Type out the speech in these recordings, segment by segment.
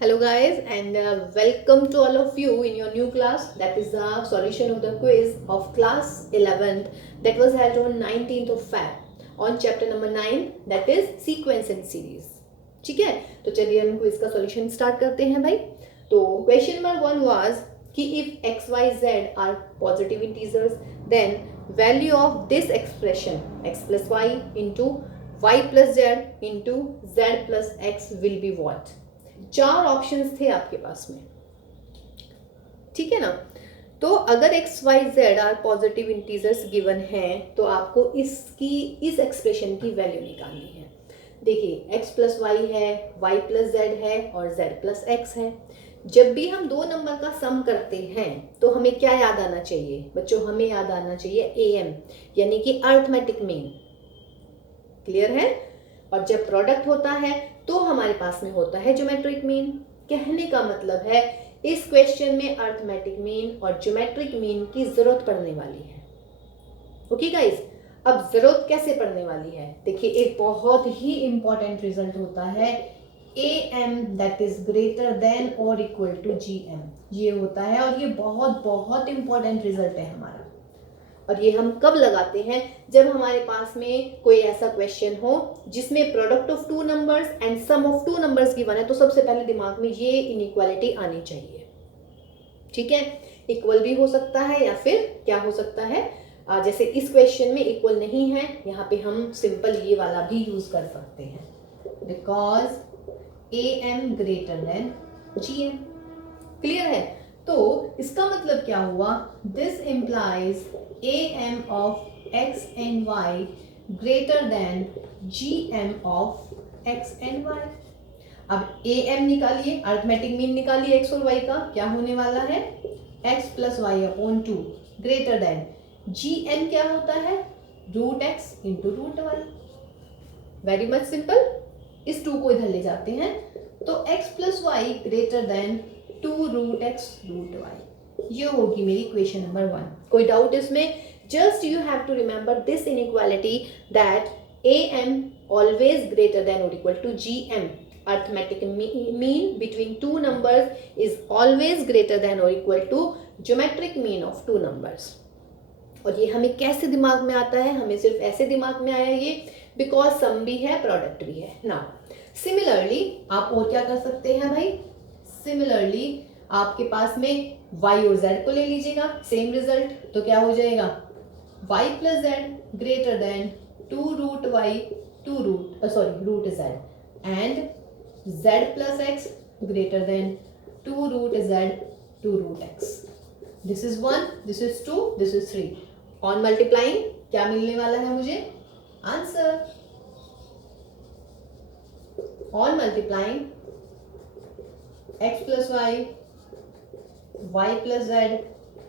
Hello guys and welcome to all of you in your new class, that is the solution of the quiz of class 11th that was held on 19th of Feb on chapter number 9, that is sequence and series. ठीक है, तो चलिए हम quiz का solution start करते हैं भाई. तो क्वेश्चन नंबर 1 वाज कि if x y z are positive integers then value of this expression x plus y into y plus z into z plus x will be what. 4 options थे आपके पास में, ठीक है ना. तो अगर x y z are positive integers given है तो आपको इस एक्सप्रेशन की वैल्यू निकालनी है. देखिए x प्लस वाई है, y प्लस जेड है और z प्लस एक्स है. जब भी हम दो नंबर का सम करते हैं तो हमें क्या याद आना चाहिए बच्चों? हमें याद आना चाहिए am, यानी कि अर्थमेटिक मीन. क्लियर है? और जब प्रोडक्ट होता है तो हमारे पास में होता है ज्योमेट्रिक मीन. कहने का मतलब है इस क्वेश्चन में अर्थमेटिक मीन और ज्योमेट्रिक मीन की जरूरत पड़ने वाली है. ओके गाइस, अब जरूरत कैसे पड़ने वाली है? देखिए, एक बहुत ही इंपॉर्टेंट रिजल्ट होता है am that is greater than और इक्वल टू gm. ये होता है और ये बहुत बहुत इंपॉर्टेंट रिजल्ट है हमारा. और ये हम कब लगाते हैं? जब हमारे पास में कोई ऐसा क्वेश्चन हो जिसमें product of two numbers and sum of two numbers given है, तो सबसे पहले दिमाग में ये इनइक्वालिटी आनी चाहिए. ठीक है, इक्वल भी हो सकता है या फिर क्या हो सकता है, जैसे इस क्वेश्चन में इक्वल नहीं है, यहाँ पे हम सिंपल ये वाला भी यूज कर सकते हैं, because am greater than gm. Clear है? तो इसका मतलब क्या हुआ? This implies am of x and y greater than gm of x and y. अब am निकालिए, अर्थमेटिक मीन निकालिए x और y का. क्या होने वाला है? x plus y upon 2 greater than gm. क्या होता है? Root x into root y. Very much simple. इस 2 को इधर ले जाते हैं तो x plus y greater than 2 root x root y. ये होगी मेरी क्वेश्चन नंबर 1. कोई डाउट इसमें? Just you have to remember this inequality that am always greater than or equal to gm. Arithmetic mean between two numbers is always greater than or equal to geometric mean of two numbers. और ये हमें कैसे दिमाग में आता है? हमें सिर्फ ऐसे दिमाग में आया ये बिकॉज सम भी है, प्रोडक्ट भी है. नाउ सिमिलरली आप और क्या कर सकते हैं भाई? सिमिलरली आपके पास में y और z को ले लीजिएगा, सेम रिजल्ट. तो क्या हो जाएगा? y plus z greater than 2 root y 2 root root z and z plus x greater than 2 root z 2 root x. This is 1, this is 2, this is 3. On multiplying क्या मिलने वाला है मुझे? Answer. On multiplying x plus y, y plus z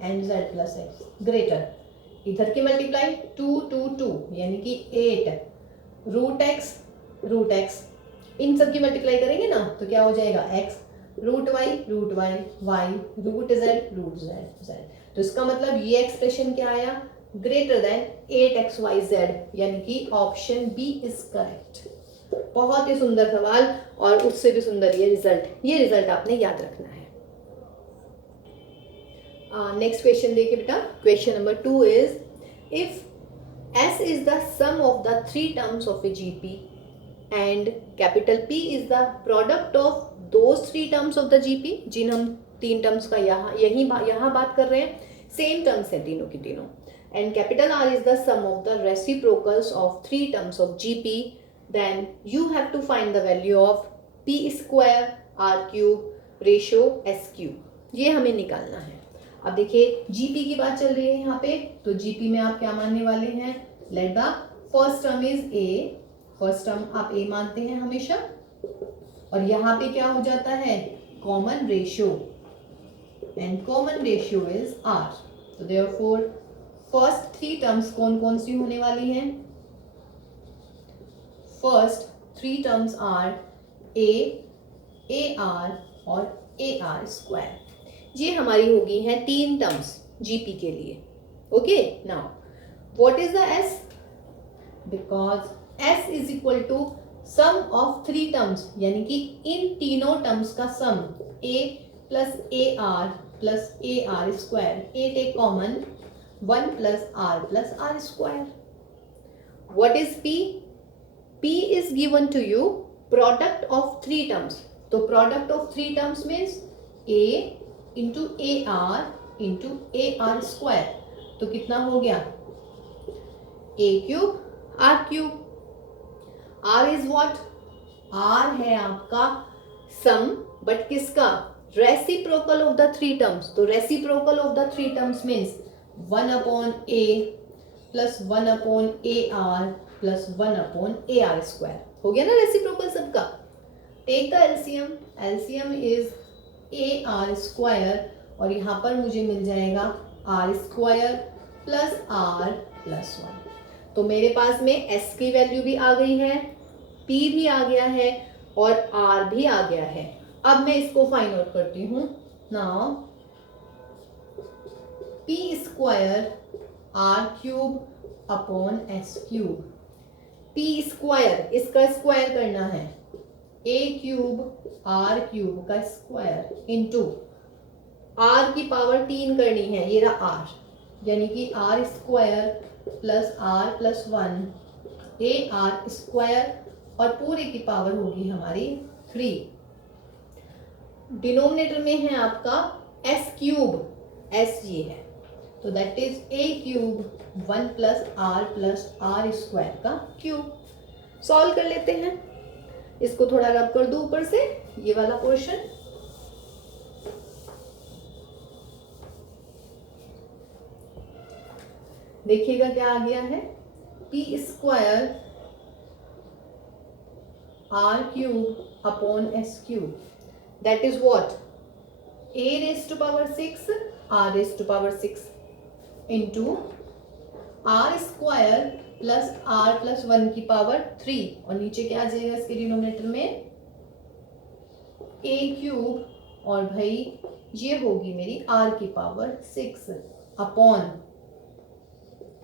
and z plus x greater. इधर की multiply 2 2 2 यानी कि 8 root x. इन सब की मल्टीप्लाई करेंगे ना तो क्या हो जाएगा? x root y y root z. तो इसका मतलब ये एक्सप्रेशन क्या आया? ग्रेटर देन 8xyz, यानी कि ऑप्शन बी इज करेक्ट. बहुत ही सुंदर सवाल और उससे भी सुंदर ये रिजल्ट आपने याद रखना है. नेक्स्ट क्वेश्चन देखिए बेटा. Question number 2 is if s is the sum of the three terms of a GP and capital P is the product of those three terms of the GP. जिन हम 3 terms का यहाँ बात कर रहे हैं, same terms हैं तीनों की तीनों. and capital R is the sum of the reciprocals of 3 terms of GP, then you have to find the value of P square R cube ratio S cube. ये हमें निकालना है. अब देखिए GP की बात चल रही है यहाँ पे, तो GP में आप क्या मानने वाले हैं? Let the first term is A. First term आप A मानते हैं हमेशा. और यहाँ पे क्या हो जाता है? Common ratio, and common ratio is R. तो देयरफॉर फर्स्ट 3 टर्म्स कौन कौन सी होने वाली हैं? फर्स्ट 3 टर्म्स आर AR और AR स्क्वायर. ये हमारी होगी हैं 3 टर्म्स GP के लिए. Okay, now what is the S? Because S is equal to sum of three terms, यानी कि इन तीनों टर्म्स का sum a plus a r plus a r square, A take common 1 plus r square. What is P? P is given to you product of three terms. तो product of three terms means a into ar into ar square. तो कितना हो गया? a cube r cube. r is what? r है आपका sum, but किसका? Reciprocal of the three terms. तो reciprocal of the three terms means 1 upon a plus 1 upon a r plus 1 upon a r square. हो गया ना reciprocal सबका. Take the LCM. LCM is a r square और यहाँ पर मुझे मिल जाएगा r square plus r plus 1. तो मेरे पास में एस की वैल्यू भी आ गई है, पी भी आ गया है और आर भी आ गया है. अब मैं इसको फाइंड आउट करती हूँ. Now p square r cube upon s cube. P square, इसका स्क्वायर करना है, ए क्यूब आर क्यूब का स्क्वायर इंटू आर की पावर 3 करनी है, ये रहा आर, यानी कि r square plus r plus 1 a r square और पूरे की पावर होगी हमारी 3. डिनोमिनेटर में है आपका एस क्यूब, एस ये है, तो that is a cube 1 plus r square का क्यूब. सॉल्व कर लेते हैं. इसको थोड़ा रब कर दो ऊपर से, ये वाला पोर्शन. देखिएगा क्या आ गया है. P square r cube upon s cube, that is what? a raised to power 6 r raised to power 6 into r square plus r plus 1 की पावर 3 और नीचे क्या आ जाएगा इसके डिनोमिनेटर में? ए क्यूब और भाई ये होगी मेरी आर की power 6 upon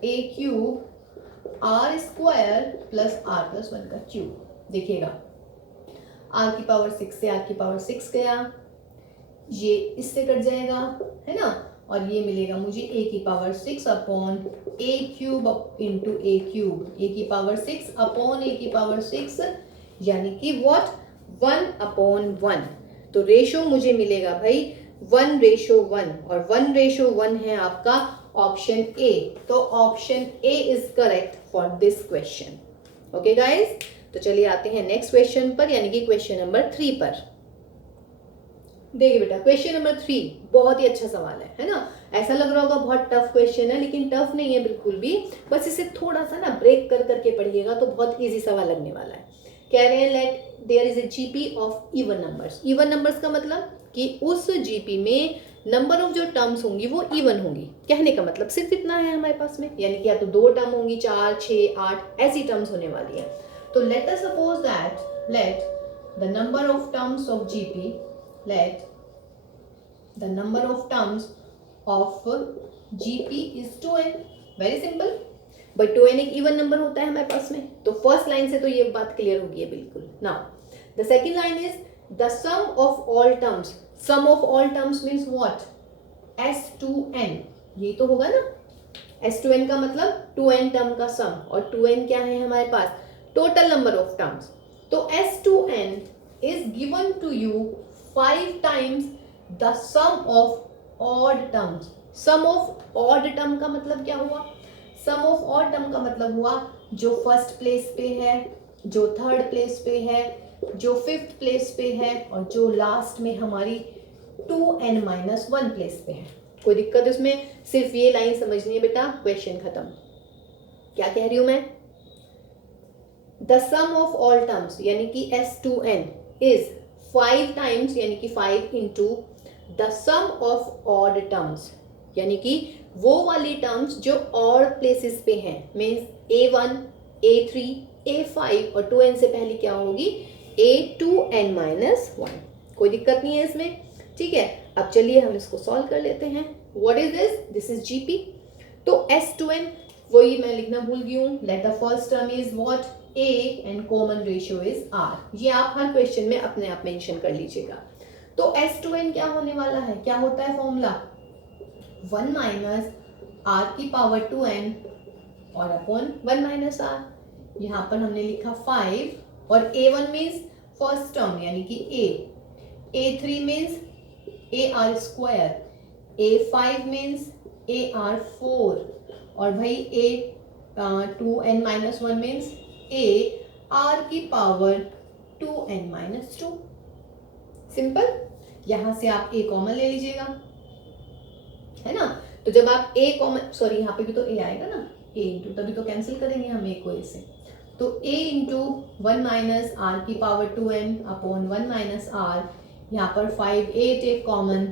a cube r square plus r plus 1 का क्यूब. देखिएगा आर की पावर 6 से आर की पावर 6 गया, ये इससे कट जाएगा, है ना, और ये मिलेगा मुझे ए की power 6 upon a cube into A cube, ए की पावर 6 अपॉन ए की पावर 6, यानी कि व्हाट? 1 अपॉन 1. तो रेशो मुझे मिलेगा भाई 1:1 और 1:1 है आपका ऑप्शन ए. तो option A is correct for this question. Okay guys, तो चलिए आते हैं नेक्स्ट क्वेश्चन पर, यानी कि क्वेश्चन नंबर 3 पर. देखिए बेटा, क्वेश्चन नंबर 3 बहुत ही अच्छा सवाल है ना. ऐसा लग रहा होगा बहुत टफ क्वेश्चन है, लेकिन टफ नहीं है बिल्कुल भी. बस इसे थोड़ा सा ना ब्रेक कर करके पढ़िएगा तो बहुत इजी सवाल लगने वाला है. कह रहे हैं let there is a GP of even numbers. Even numbers का मतलब कि उस जीपी में नंबर ऑफ जो टर्म्स होंगी वो इवन होंगी. कहने का मतलब सिर्फ इतना है हमारे पास में, यानी कि या तो 2 टर्म होंगी, 4, 6, 8 ऐसी टर्म्स होने वाली है. तो let us suppose that let the number of terms of GP, let the number of terms of GP is 2n. Very simple. But 2n एक इवन नंबर होता है हमारे पास में. तो फर्स्ट लाइन से तो ये बात क्लियर होगी है बिल्कुल. Now the second line is the sum of all terms. Sum of all terms means what? S2n. ये तो होगा ना. S2n का मतलब 2n टर्म का सम, और 2n क्या है हमारे पास? Total number of terms. तो S2n is given to you 5 times the sum of odd terms. sum of odd term का मतलब क्या हुआ? sum of odd term का मतलब हुआ जो फर्स्ट प्लेस पे है, जो थर्ड प्लेस पे है, जो फिफ्थ प्लेस पे है और जो लास्ट में हमारी 2n-1 प्लेस पे है. कोई दिक्कत इसमें? सिर्फ ये लाइन समझनी है बेटा, क्वेश्चन खत्म. क्या कह रही हूं मैं? The sum of all terms यानी कि S2n इज 5 टाइम्स, यानी कि 5 into the sum of odd terms, यानी कि वो वाली टर्म्स जो ऑड प्लेसेस पे हैं. मीन्स A1, A3, A5 और 2n से पहले क्या होगी? A2n-1. कोई दिक्कत नहीं है इसमें. ठीक है, अब चलिए हम इसको सॉल्व कर लेते हैं. What is this? This is GP. तो S2n वही मैं लिखना भूल गई हूँ. Let the first term is what? a and common ratio is r. ये आप हर क्वेश्चन में अपने आप मेंशन कर लीजिएगा. तो S2n क्या होने वाला है, क्या होता है फॉर्मूला, 1 माइनस r की पावर 2n और अपॉन 1 माइनस r. यहाँ पर हमने लिखा 5 और a1 मीन्स फर्स्ट टर्म यानी कि a, a3 means ar square, a5 means ar4 और भाई a2n minus 1 means a r की पावर 2n माइनस 2. सिंपल. यहां से आप a कॉमन ले लीजिएगा, है ना. तो जब आप a कॉमन, सॉरी यहाँ पे भी तो a आएगा ना, a इंटू, तभी तो कैंसिल करेंगे हम a को a से. तो a इंटू 1 माइनस r की power 2n upon 1 minus r, यहाँ पर 5a take common,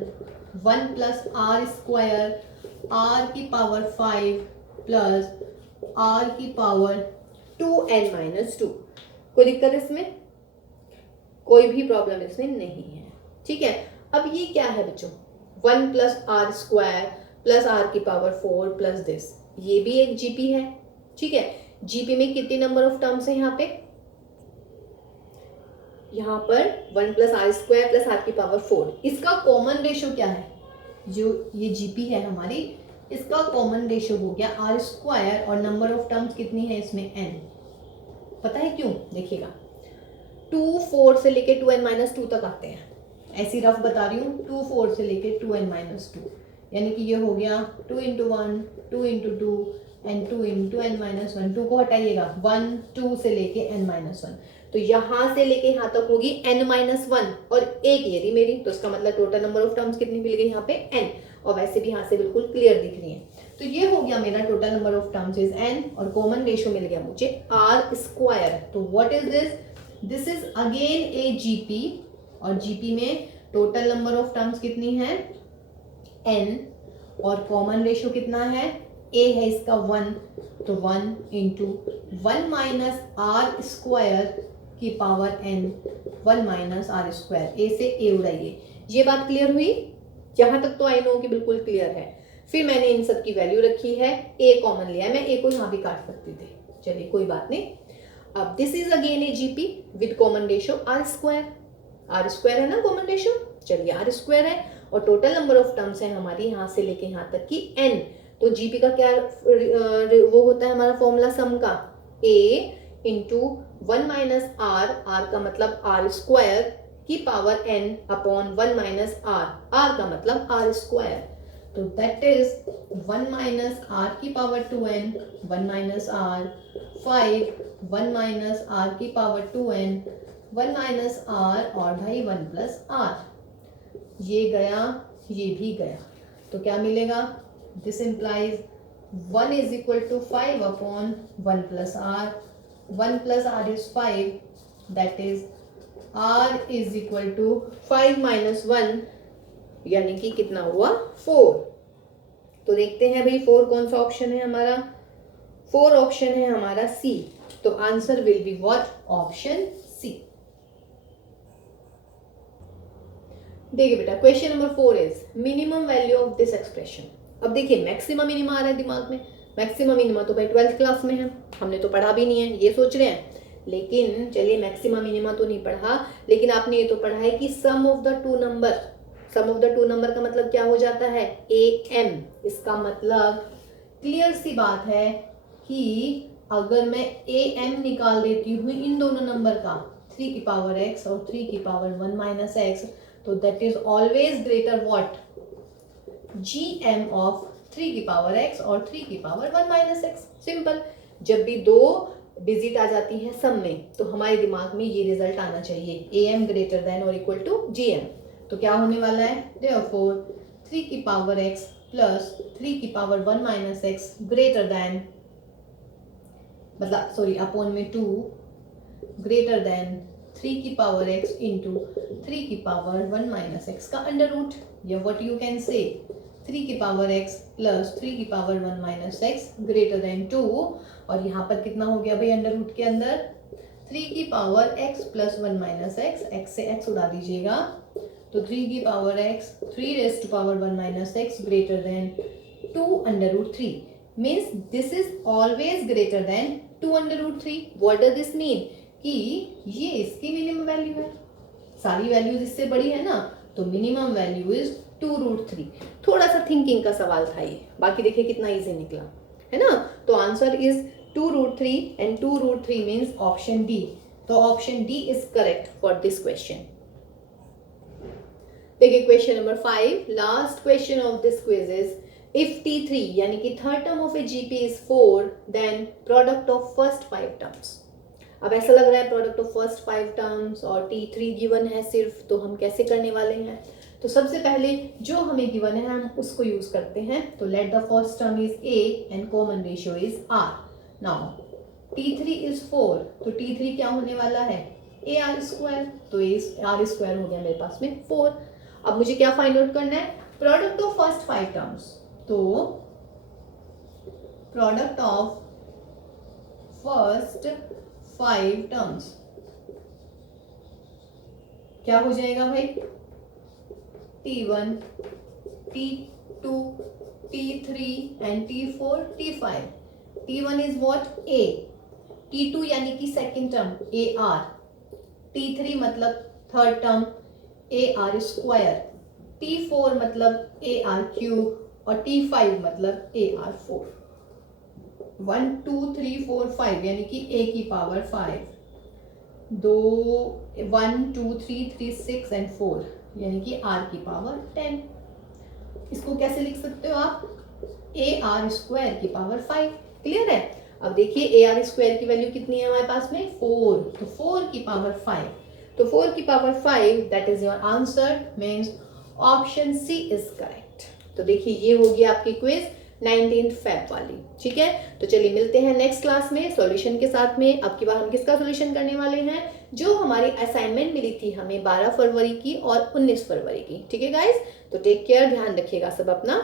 1 plus r square r की पावर 5 प्लस r की पावर 2n माइनस 2. कोई दिक्कत इसमें, कोई भी प्रॉब्लम इसमें नहीं है. ठीक है. अब ये क्या है बच्चों, 1 plus r square plus r की पावर 4 प्लस दिस, ये भी एक जीपी है. ठीक है. जीपी में कितने नंबर ऑफ टर्म्स है यहाँ पे, यहाँ पर 1 plus r square plus r की पावर 4. इसका कॉमन रेशो क्या है, जो ये जीपी है हमारी, इसका कॉमन रेशो हो गया आर स्क्वायर और नंबर ऑफ टर्म्स कितनी है इसमें n. पता है क्यों, देखिएगा 2 4 से लेके 2n माइनस 2 तक आते हैं. ऐसी रफ बता रही हूँ, 2 4 से लेके 2n माइनस 2, यानी कि ये हो गया 2 into 1, 2 into 2 and 2 into n minus 1. 2 को हटाइएगा, 1 2 से लेके n माइनस 1. तो यहाँ से लेके यहाँ तक होगी n माइनस 1 और एक ये रही मेरी, तो इसका मतलब टोटल नंबर ऑफ टर्म्स कितनी मिल गई यहाँ पे n. और वैसे भी यहाँ से बिल्कुल क्लियर दिख रही है. तो ये हो गया मेरा total number of terms is n और कॉमन रेशो मिल गया मुझे r स्क्वायर. तो what is this, this is again a GP और जीपी में टोटल नंबर ऑफ टर्म्स कितनी है n और कॉमन रेशो कितना है, a है इसका 1, तो 1 इंटू 1 माइनस आर स्क्वायर की power n, 1 minus r square. a से a उड़ाइए. ये बात क्लियर हुई, यहाँ तक तो आई नो कि बिल्कुल क्लियर है. फिर मैंने इन सब की वैल्यू रखी है, a कॉमन लिया है, मैं a को यहाँ भी काट सकती थी, चलिए कोई बात नहीं. अब this is again a GP with common ratio r square. R square है ना कॉमन रेशो, चलिए आर स्क्वायर है और टोटल नंबर ऑफ टर्म्स है हमारी यहाँ से लेके यहाँ तक की n. तो जीपी का क्या वो होता है हमारा फॉर्मूला सम का, a into 1 minus r, r का मतलब आर स्क्वायर की power n upon 1 minus r, r का मतलब आर स्क्वायर. तो दैट इज 1 माइनस आर की power 2n, 1 minus r, 5 1 minus r की पावर 2n, 1 माइनस आर और भाई 1 प्लस आर. ये गया, ये भी गया, तो क्या मिलेगा, this implies 1 is equal to 5 upon 1 plus r. 1 plus r is 5, that is r is equal to 5 minus 1, यानी कि कितना हुआ 4. तो देखते हैं भाई 4 कौन सा ऑप्शन है हमारा, 4 ऑप्शन है हमारा सी. तो answer will be what, option C. देखिए बेटा question number 4 is minimum value of this expression. अब देखिए मैक्सिमम मिनिमा आ रहा है दिमाग में, मैक्सिमम मिनिमा तो भाई 12th क्लास में है, हमने तो पढ़ा भी नहीं है, ये सोच रहे हैं. लेकिन चलिए मैक्सिमम मिनिमा तो नहीं पढ़ा, लेकिन आपने ये तो पढ़ा है कि sum of the two number. Sum of the two number का मतलब क्या हो जाता है, am. इसका मतलब क्लियर सी बात है कि अगर मैं am निकाल देती हूँ इन दोनों नंबर का, 3 की पावर x और 3 की पावर 1 माइनस x, तो that is always greater what, gm of 3 की पावर x और 3 की पावर 1 माइनस x. सिंपल. जब भी दो डिजिट आ जाती है सम में तो हमारे दिमाग में ये रिजल्ट आना चाहिए, am ग्रेटर देन और इक्वल टू gm. तो क्या होने वाला है, देयरफॉर 3 की पावर x प्लस 3 की power 1 minus x greater then, मतलब सॉरी अपॉन में 2 ग्रेटर देन 3 की पावर x इंटू 3 की पावर 1 माइनस x का अंडर रूट, या व्हाट यू कैन से 3 की पावर x प्लस 3 की power 1 minus x greater than 2. और यहाँ पर कितना हो गया भाई अंडर रूट के अंदर, 3 की power x plus 1 minus x से x उड़ा दीजिएगा, तो 3 की power x 3 raise to power 1 minus x greater than 2 under root 3 means this is always greater than 2/3। What does this mean कि ये इसकी मिनिमम वैल्यू है, सारी वैल्यूज इससे बड़ी है ना, तो मिनिमम वैल्यू इज 2√3। थोड़ा सा थिंकिंग का सवाल था ये, बाकी देखिए कितना इजी निकला है ना। तो answer is 2√3 and 2√3 means option D. तो option D is correct for this question. देखिए question number 5, last question of this quiz is if T3 यानी कि third term of a GP is 4 then product of first 5 terms. अब ऐसा लग रहा है product of first 5 terms और T3 given है सिर्फ, तो हम कैसे करने वाले हैं। तो सबसे पहले जो हमें गिवन है हम उसको यूज करते हैं। तो let the first term is a and common ratio is r। Now T3 is 4, तो T3 क्या होने वाला है AR², तो AR² हो गया मेरे पास में 4। अब मुझे क्या फाइंड आउट करना है, प्रोडक्ट ऑफ फर्स्ट 5 टर्म्स। तो प्रोडक्ट ऑफ फर्स्ट 5 टर्म्स क्या हो जाएगा भाई, T1 T2 T3 and T4 T5। T1 is what A, T2 यानी कि सेकेंड टर्म AR, T3 मतलब थर्ड टर्म AR², T4 मतलब AR³ और T5 मतलब AR4। 1 2 3 4 5 यानी कि A की पावर 5, 1 2 3 3 6 एंड 4 यानी कि R की पावर 10। इसको कैसे लिख सकते हो आप, AR² की पावर 5। क्लियर है। अब देखिए AR² की वैल्यू कितनी है हमारे पास में 4, तो 4 की पावर 5, तो 4 की power 5 that is your answer, means option C is correct. तो देखिए ये हो गया आपकी क्विज 19 Feb वाली। ठीक है, तो चलिए मिलते हैं नेक्स्ट क्लास में सॉल्यूशन के साथ में। अब की बार हम किसका सॉल्यूशन करने वाले हैं, जो हमारी असाइनमेंट मिली थी हमें 12 फरवरी की और 19 फरवरी की। ठीक है गाइस, तो टेक केयर, ध्यान रखिएगा सब अपना।